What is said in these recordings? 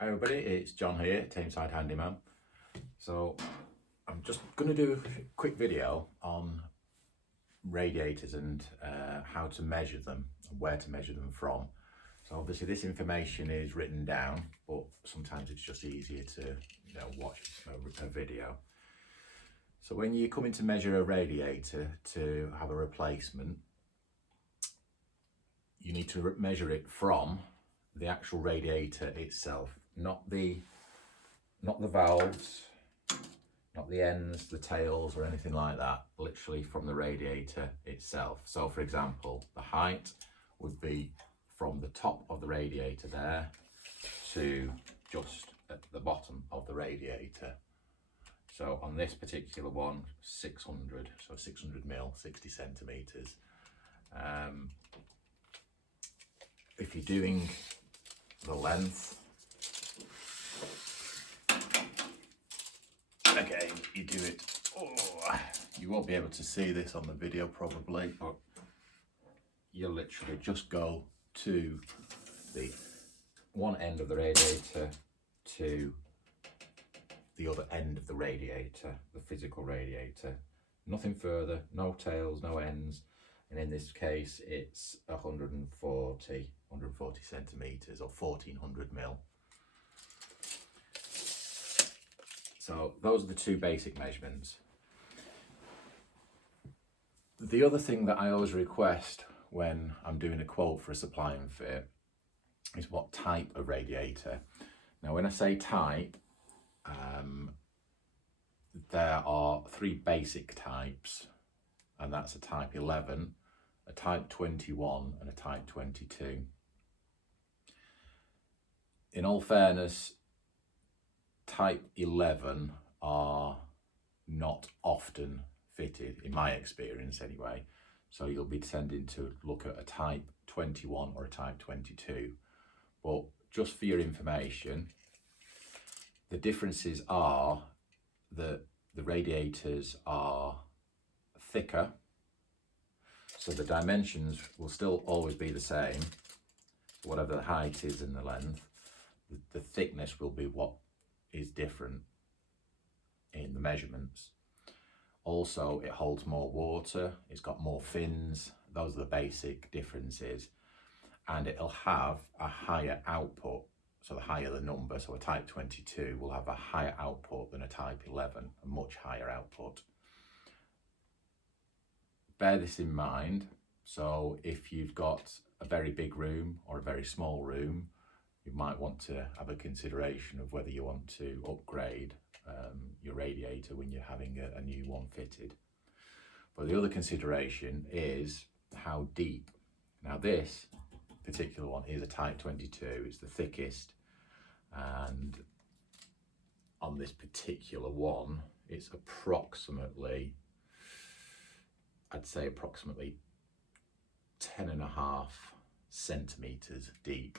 Hi everybody, it's John here, Tameside Handyman. So I'm just going to do a quick video on radiators and how to measure them and where to measure them from. So obviously this information is written down, but sometimes it's just easier to watch a video. So when you come in to measure a radiator to have a replacement, you need to measure it from the actual radiator itself, not the valves, not the ends, the tails or anything like that, literally from the radiator itself. So for example, the height would be from the top of the radiator there to just at the bottom of the radiator. So on this particular one, 600, so 600 mil, 60 centimeters. If you're doing the length, again, you do it, you won't be able to see this on the video probably, but you literally just go to the one end of the radiator to the other end of the radiator, the physical radiator. Nothing further, no tails, no ends. And in this case, it's 140 centimeters or 1400 mil. So those are the two basic measurements. The other thing that I always request when I'm doing a quote for a supply and fit is what type of radiator. Now, when I say type, there are three basic types, and that's a type 11, a type 21 and a type 22. In all fairness, type 11 are not often fitted, in my experience anyway. So you'll be tending to look at a type 21 or a type 22. But just for your information, the differences are that the radiators are thicker, so the dimensions will still always be the same, whatever the height is and the length. The thickness will be what is different in the measurements. Also, it holds more water, it's got more fins. Those are the basic differences, and it'll have a higher output. So the higher the number, so a type 22 will have a higher output than a type 11, a much higher output. Bear this in mind. So if you've got a very big room or a very small room, you might want to have a consideration of whether you want to upgrade your radiator when you're having a new one fitted. But the other consideration is how deep. Now this particular one is a type 22, it's the thickest, and on this particular one it's approximately, I'd say approximately 10.5 centimeters deep.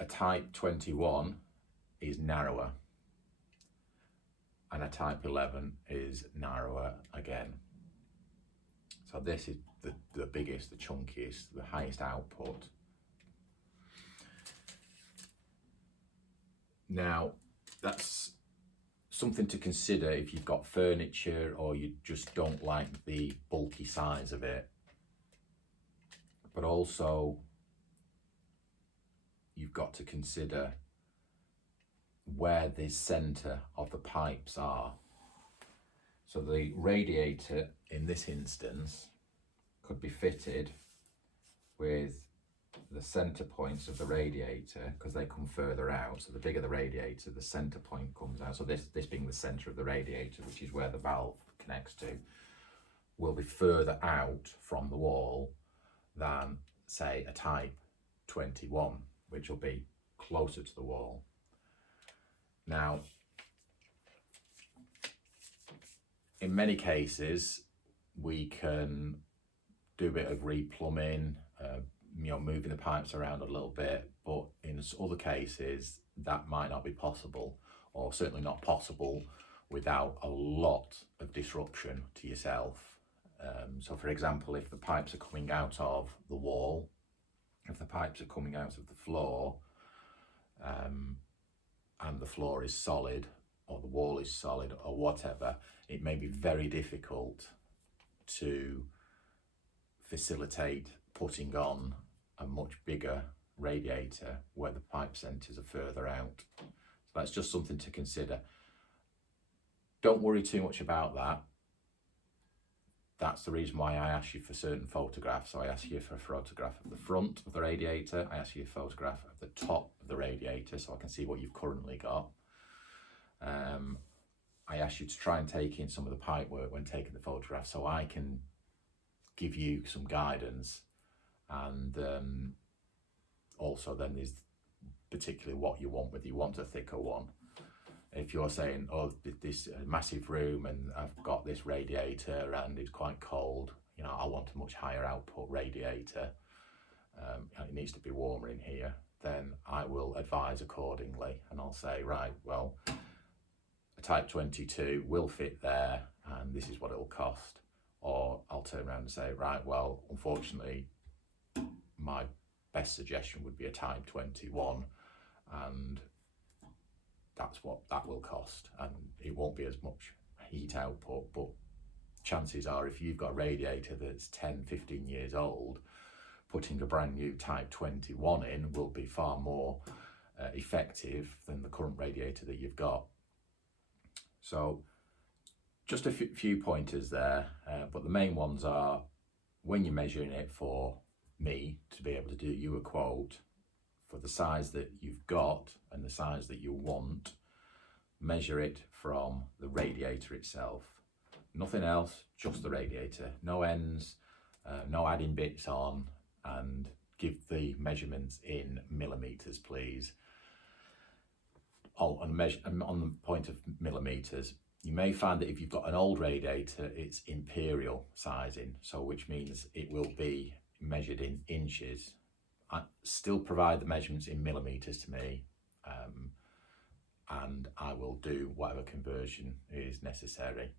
A type 21 is narrower, and a type 11 is narrower again. So this is the biggest, the chunkiest, the highest output. Now, that's something to consider if you've got furniture or you just don't like the bulky size of it. But also, you've got to consider where the centre of the pipes are. So the radiator in this instance could be fitted with the centre points of the radiator, because they come further out. So the bigger the radiator, the centre point comes out. So this being the centre of the radiator, which is where the valve connects to, will be further out from the wall than, say, a type 21, which will be closer to the wall. Now, in many cases, we can do a bit of replumbing, moving the pipes around a little bit, but in other cases, that might not be possible, or certainly not possible without a lot of disruption to yourself. So for example, if the pipes are coming out of the wall, if the pipes are coming out of the floor, and the floor is solid, or the wall is solid, or whatever, it may be very difficult to facilitate putting on a much bigger radiator where the pipe centres are further out. So that's just something to consider. Don't worry too much about that. That's the reason why I ask you for certain photographs. So I ask you for a photograph of the front of the radiator. I ask you a photograph of the top of the radiator so I can see what you've currently got. I ask you to try and take in some of the pipe work when taking the photograph so I can give you some guidance. And also then there's particularly what you want, whether you want a thicker one. If you're saying, oh, this massive room and I've got this radiator and it's quite cold, you know, I want a much higher output radiator, it needs to be warmer in here, then I will advise accordingly. And I'll say, right, well, a type 22 will fit there and this is what it'll cost. Or I'll turn around and say, right, well, unfortunately, my best suggestion would be a type 21 and that's what that will cost, and it won't be as much heat output, but chances are if you've got a radiator that's 10, 15 years old, putting a brand new type 21 in will be far more effective than the current radiator that you've got. So just a few pointers there, but the main ones are, when you're measuring it for me to be able to do you a quote, for the size that you've got and the size that you want, measure it from the radiator itself. Nothing else, just the radiator. No ends, no adding bits on, and give the measurements in millimetres, please. On the point of millimetres, you may find that if you've got an old radiator, it's imperial sizing, so which means it will be measured in inches. I still provide the measurements in millimetres to me, and I will do whatever conversion is necessary,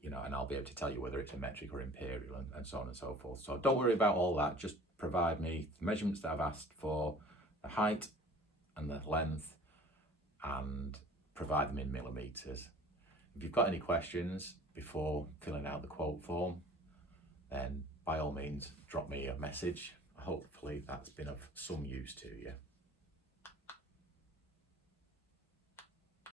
you know, and I'll be able to tell you whether it's a metric or imperial and so on and so forth. So don't worry about all that, just provide me the measurements that I've asked for, the height and the length, and provide them in millimetres. If you've got any questions before filling out the quote form, then by all means drop me a message. Hopefully that's been of some use to you.